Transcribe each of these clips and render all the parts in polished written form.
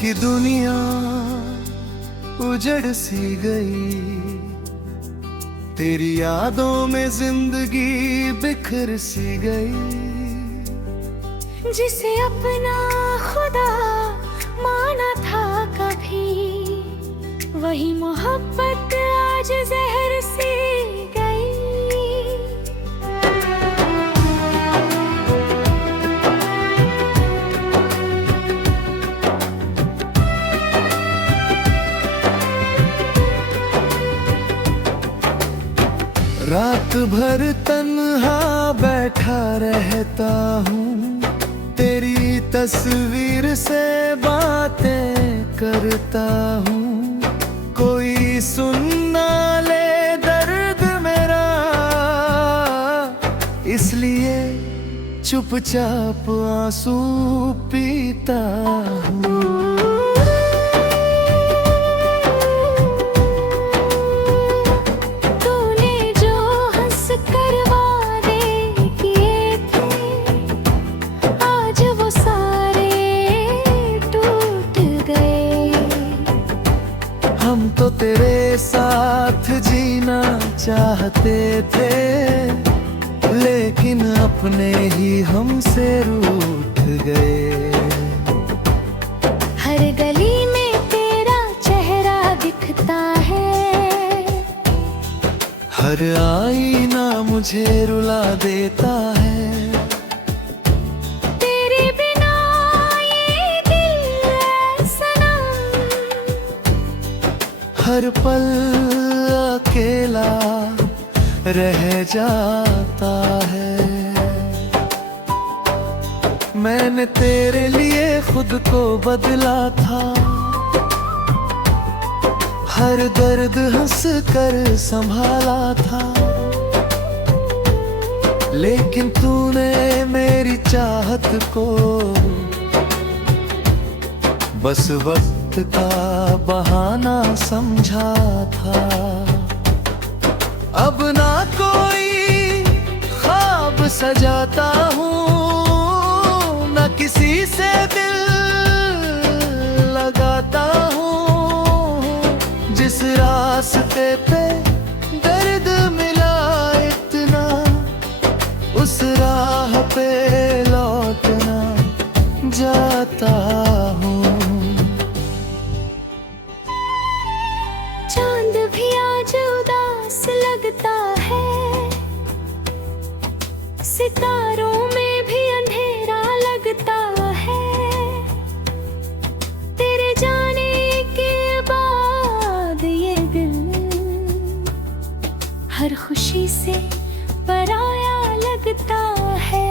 कि दुनिया उजड़ सी गई, तेरी यादों में जिंदगी बिखर सी गई। जिसे अपना खुदा माना था कभी, वही मोहब्बत आज जहर सी गई। रात भर तन्हा बैठा रहता हूँ, तेरी तस्वीर से बातें करता हूँ। कोई सुन ना ले दर्द मेरा, इसलिए चुपचाप आंसू पीता हूँ। हम तो तेरे साथ जीना चाहते थे, लेकिन अपने ही हमसे रूठ गए। हर गली में तेरा चेहरा दिखता है, हर आईना मुझे रुला देता है। हर पल अकेला रह जाता है। मैंने तेरे लिए खुद को बदला था, हर दर्द हंस कर संभाला था। लेकिन तूने मेरी चाहत को बस वक्त का बहाना समझा था। अब ना कोई ख्वाब सजाता हूँ, न किसी से दिल लगाता हूँ। जिस रास्ते पे दर्द मिला इतना, उस राह पे लौटना जाता हूँ। चांद भी आज उदास लगता है, सितारों में भी अंधेरा लगता है। तेरे जाने के बाद ये दिल हर खुशी से पराया लगता है।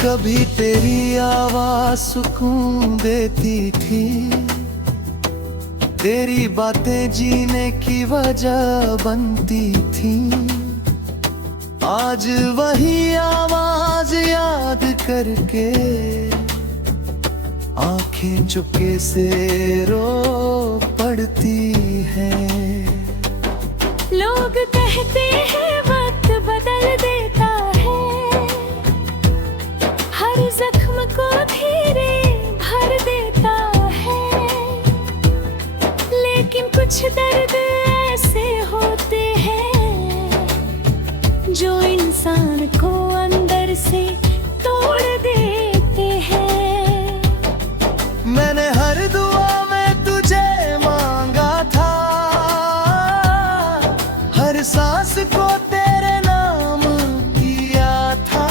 कभी तेरी आवाज सुकून देती थी, तेरी बातें जीने की वजह बनती थी। आज वही आवाज याद करके आंखें चुपके से रो पड़ती हैं। लोग कहते हैं वक्त बदल देता है, हर जख्म को धीरे भर देता है। लेकिन कुछ दर्द ऐसे होते हैं जो इंसान को अंदर से तोड़ देते हैं। मैंने हर दुआ में तुझे मांगा था, हर सांस को तेरे नाम किया था।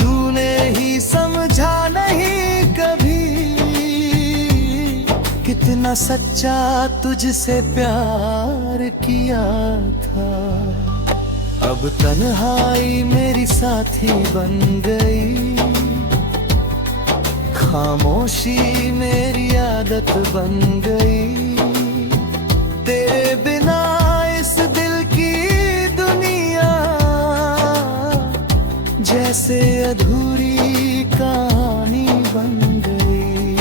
तूने ही समझा नहीं कभी, कितना सच्चा तुझसे प्यार किया था। अब तन्हाई मेरी साथी बन गई, खामोशी मेरी आदत बन गई। तेरे बिना इस दिल की दुनिया जैसे अधूरी कहानी बन गई।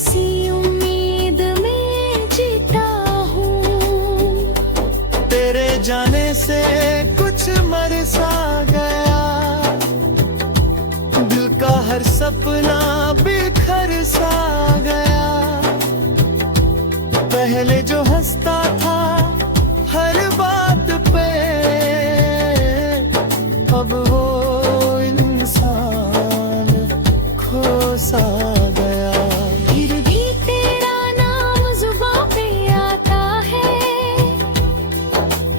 इसी उम्मीद में जीता हूँ। तेरे जाने से कुछ मर सा गया, दिल का हर सपना बिखर सा गया। पहले जो हंसता था हर बात पे, अब वो इंसान खो सा गया। फिर भी तेरा नाम जुबां पे आता है,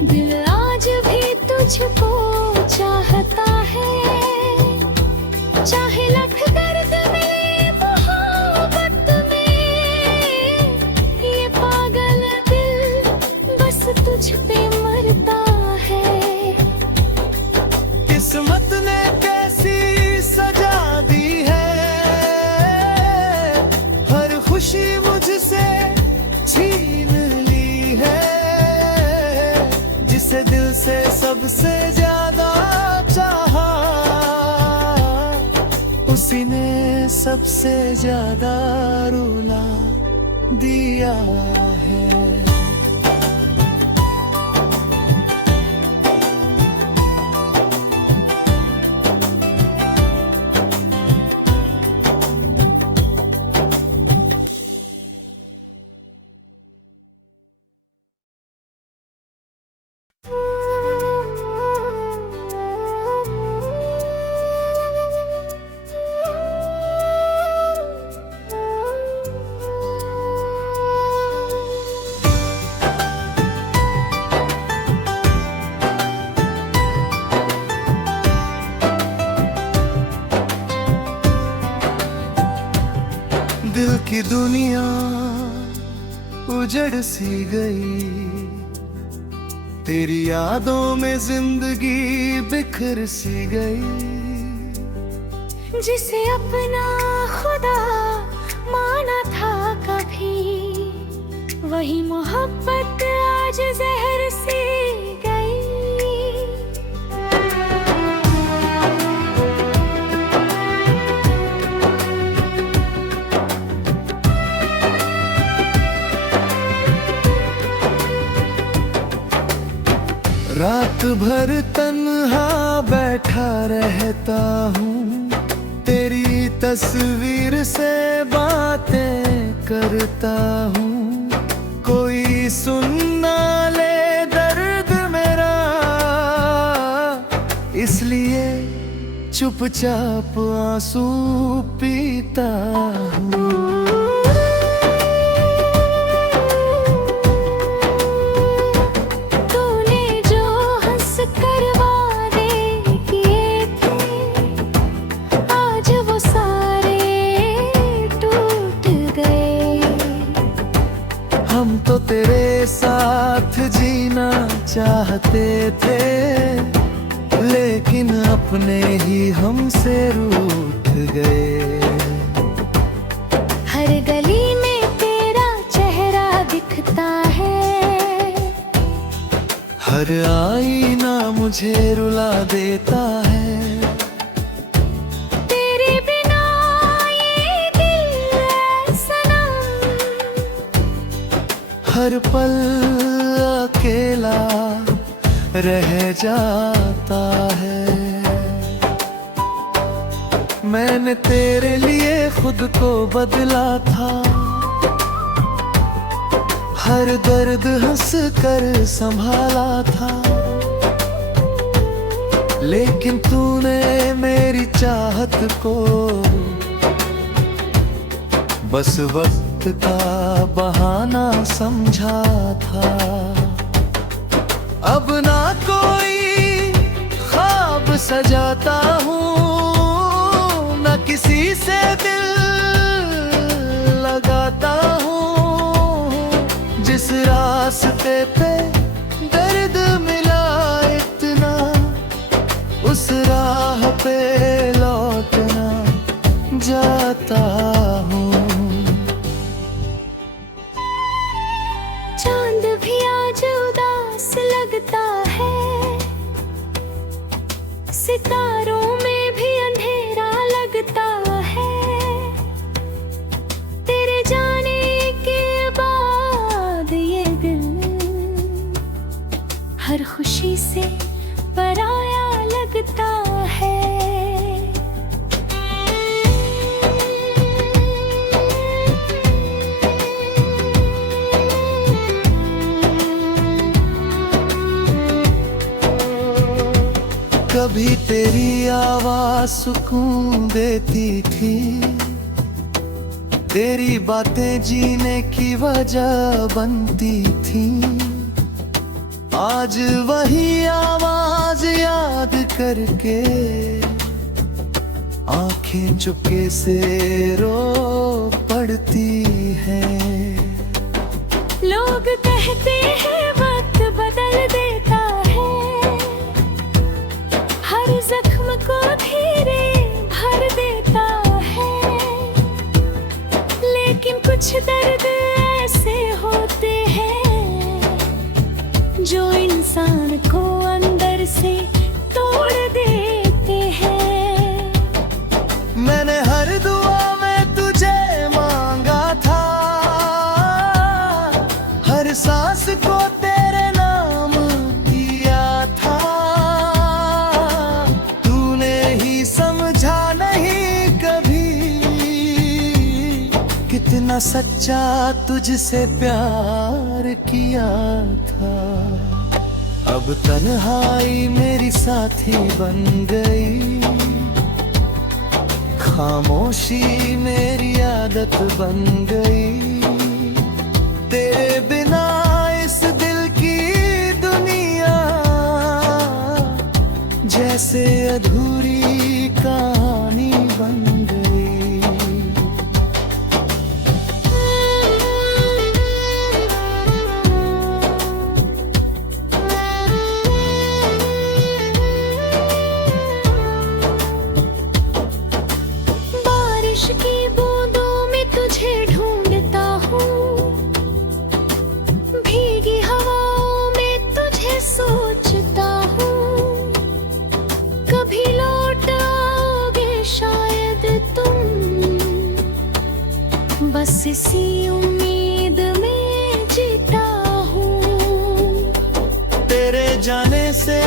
दिल आज भी तुझको चाहता है। चाहे लख दर्द में मोहब्बत में, ये पागल दिल बस तुझ पे मरता है। किस्मत ने कैसी सजा दी है, हर खुशी मुझसे छीन ली है। जिसे दिल से सबसे ज्यादा चाहा, उसी ने सबसे ज्यादा रुला दिया है। दिल की दुनिया उजड़ सी गई, तेरी यादों में जिंदगी बिखर सी गई। जिसे अपना खुदा माना था कभी, वही मोहब्बत आज जहर सी गई। रात भर तन्हा बैठा रहता हूँ, तेरी तस्वीर से बातें करता हूँ। कोई सुन ना ले दर्द मेरा, इसलिए चुपचाप आंसू पीता हूँ। हम तो तेरे साथ जीना चाहते थे, लेकिन अपने ही हमसे रूठ गए। हर गली में तेरा चेहरा दिखता है, हर आईना मुझे रुला देता है। तेरे बिना ये दिल सनम हर पल अकेला रह जाता है। मैंने तेरे लिए खुद को बदला था, हर दर्द हंस कर संभाला था। लेकिन तूने मेरी चाहत को बस वक्त का बहाना समझा था। अब ना कोई ख्वाब सजाता हूँ, न किसी से दिल लगाता हूँ। जिस रास्ते पे दर्द मिला इतना, उस राह पे लौटना जाता हूँ। चांद भी आज उदास लगता है, सितारों में भी अंधेरा लगता है। तेरे खामोशी से पराया लगता है। कभी तेरी आवाज सुकून देती थी, तेरी बातें जीने की वजह बनती थी। आज वही आवाज याद करके आंखें चुपके से रो पड़ती हैं। लोग कहते हैं वक्त बदल देता है, हर जख्म को धीरे भर देता है। लेकिन कुछ दर्द ऐसे होते हैं जो इंसान को अंदर से तोड़ देते हैं। मैंने हर दुआ में तुझे मांगा था, हर सांस को तेरे नाम किया था। तूने ही समझा नहीं कभी कितना सच्चा तुझसे प्यार किया था। अब तन्हाई मेरी साथी बन गई, खामोशी मेरी आदत बन गई। तेरे बिना इस दिल की दुनिया जैसे अधूरी कहानी बन गई। बारिश की बूंदों में तुझे ढूंढता हूँ, भीगी हवाओं में तुझे सोचता हूँ। कभी लौट आओगे शायद तुम, बस इसी उम्मीद में जीता हूँ। तेरे जाने से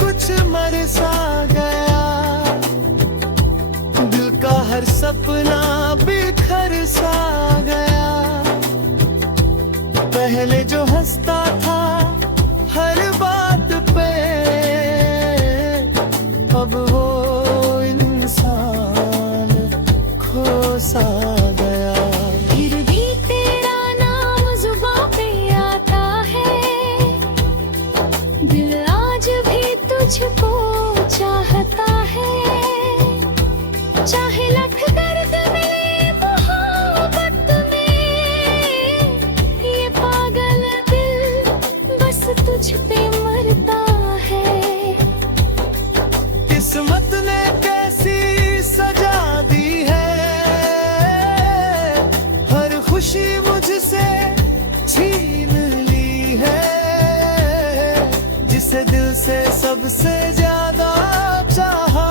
कुछ मर सा गया, दिल का हर सपना बिखर सा गया। पहले जो हंसता था हर बात पे, अब वो इंसान खो सा गया। फिर भी तेरा नाम जुबां पे आता है, दिल आज भी तुझको चाहता है। चाहे लख दर्द मिले मोहब्बत में, ये पागल दिल बस तुझ पे मरता है। किस्मत ने कैसी सजा दी है, हर खुशी मुझसे छीन ली है। जिसे दिल से सबसे ज्यादा चाहा,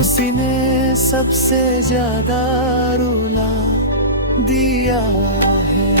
उसी ने सबसे ज्यादा रुला दिया है।